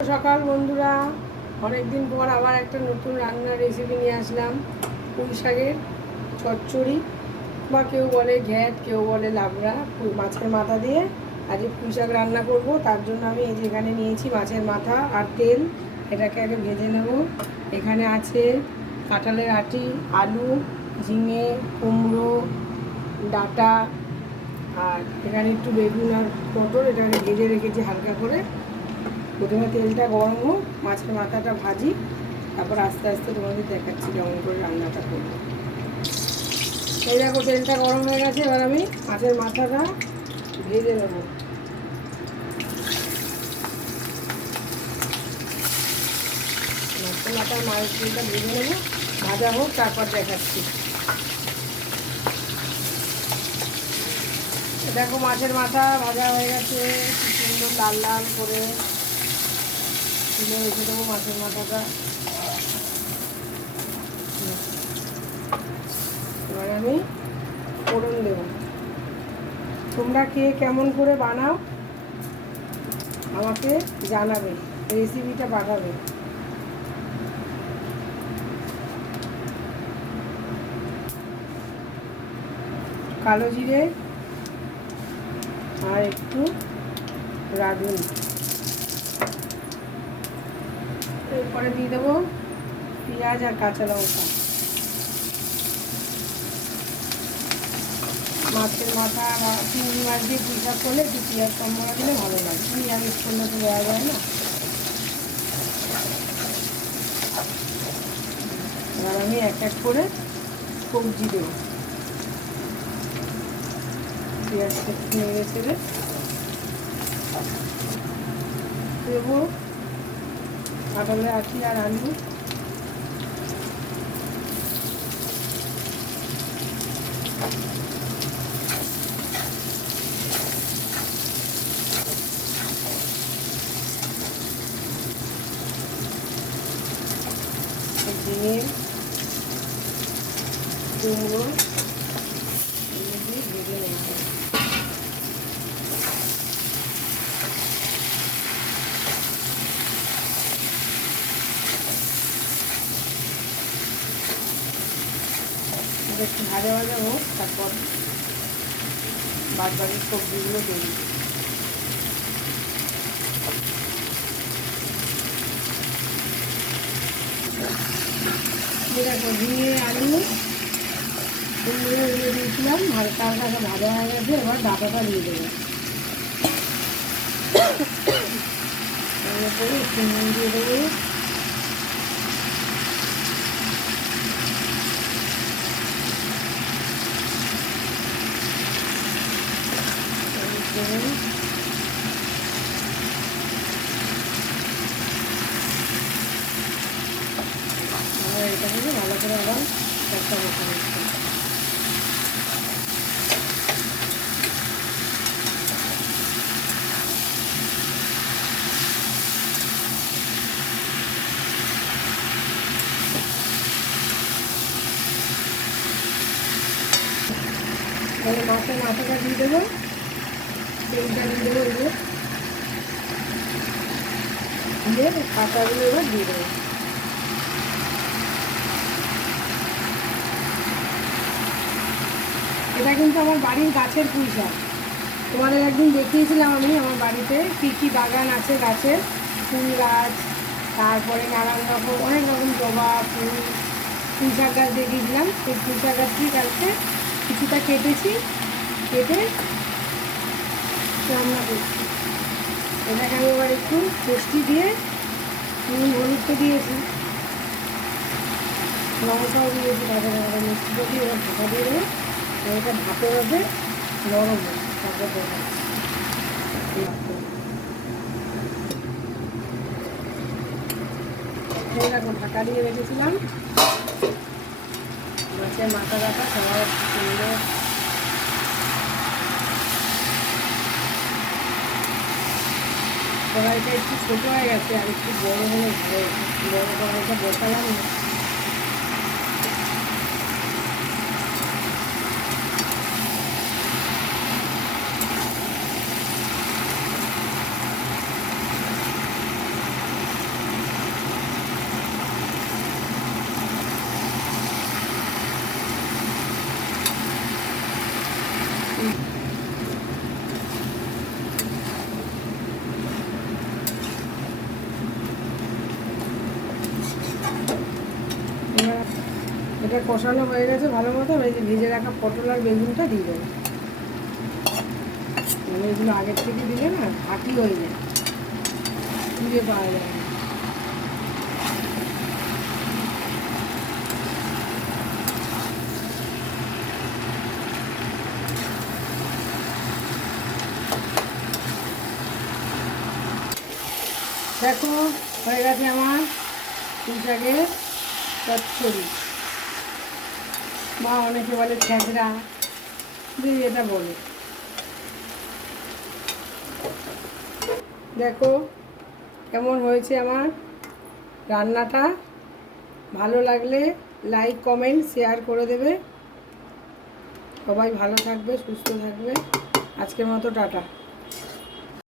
সকাল বন্ধুরা, অনেকদিন পর আবার একটা নতুন রান্নার রেসিপি নিয়ে আসলাম। পুঁই শাকের চচ্চড়ি, বা কেউ বলে ঘ্যাট, কেউ বলে লাবড়া মাছের মাথা দিয়ে আজ পুঁই শাক রান্না করব। তার জন্য আমি এই যে এখানে নিয়েছি মাছের মাথা আর তেল। এটাকে আগে ভেজে নেব। এখানে আছে কাঁঠালের আটি, আলু, ঝিঙে, কুমড়ো, ডাঁটা, আর এখানে একটু বেগুন আর পটল। এটাকে ভেজে রেখেছি হালকা করে। প্রথমে তেলটা গরম হোক, মাছের মাথাটা ভাজি, তারপর আস্তে আস্তে তোমাদের দেখাচ্ছি কেমন করে রান্নাটা করব। এই দেখো, তেলটা গরম হয়ে গেছে, এবার আমি মাছের মাথাটা ভেজে নেব। মাছের মাথার মাছ তেলটা ভেজে নেব, ভাজা হোক, তারপর দেখাচ্ছি। দেখো, মাছের মাথা ভাজা হয়ে গেছে সুন্দর লাল লাল করে। তুলে রেখে দেবো মাছের মাথাটা এবার আমি ফোড়ন দেবো। তোমরা কে কেমন করে বানাও, আমাকে জানাবে রেসিপিটা পাঠাবে। কালো জিরে আর একটু রাঁধুনি। এরপরে দিয়ে দেবো পেঁয়াজ আর কাঁচা লঙ্কা। মাছের মাথা চিংড়ি মাছ দিয়ে শাক করলে একটু পেঁয়াজ কম করা দিলে ভালো লাগে। নিরামিষ করলে তো দেওয়া যায় না। এবার আমি এক এক করে সবজি দেবো। পেঁয়াজটা নেড়ে ছেড়ে দেবো। কাঁঠালের আটি আর আলু। ঝিঙে কুমড়ো ভেজে নেব এটা একটু ভাজা ভাজা হোক, তারপর বাদ বাকি সবজিগুলো দিয়ে দিই। দিয়েছিলাম ভাজা হয়ে গেছে এবার ডাটাটা দিয়ে দেবো। দিয়ে দেবো। হলুদ দেবো আর এটা থেকে ভালো করে আবার একটা বসে নিচ্ছি এবার মাছের মাথাটা দিয়ে দেবো। দিয়ে কাঁচাগুলো এবার দিয়ে দেবো এটা কিন্তু আমার বাড়ির গাছের পুঁই শাক। তোমাদের একদিন দেখিয়েছিলাম আমি আমার বাড়িতে কী কী বাগান আছে গাছের। ফুল গাছ, তারপরে নানান রকম, অনেক রকম জবা, ফুল, পুঁই গাছ দেখিয়েছিলাম। সেই পুঁই শাক গাছটি কালকে কিছুটা কেটেছি, কেটে রান্না করছি এটাকে আমি এবার একটু মিষ্টি দিয়ে নুন হলুদ দিয়েছি। লঙ্কাও দিয়েছি ভাজা ভাজা মিষ্টিটা দিয়ে এবার ঢাকা দিয়ে দেবো। এটা ভাতের হবে নরম দেবো। ঢাকা দিয়ে রেখেছিলাম। মাছের মাথা রাখা সবাই সুন্দর কড়াইটা একটু ছোটো হয়ে গেছে আর একটু বড়ো হলে। বড়ো কড়াইটা বসালাম না এটা কষানো হয়ে গেছে ভালো মতো, এই যে ভেজে রাখা পটল আর বেগুনটা দিয়ে দেবো। মানে এগুলো আগের থেকে দিলে না ঘাটি হয়ে যায়। খুঁজে পাওয়া যায়। দেখো, হয়ে গেছে আমার শাকের চচ্চড়ি। বা অনেকে বলে ঠেকরা যে এটা বলে। দেখো, কেমন হয়েছে আমার রান্নাটা? ভালো লাগলে লাইক কমেন্ট শেয়ার করে দেবে। সবাই ভালো থাকবে, সুস্থ থাকবে। আজকের মতো টাটা।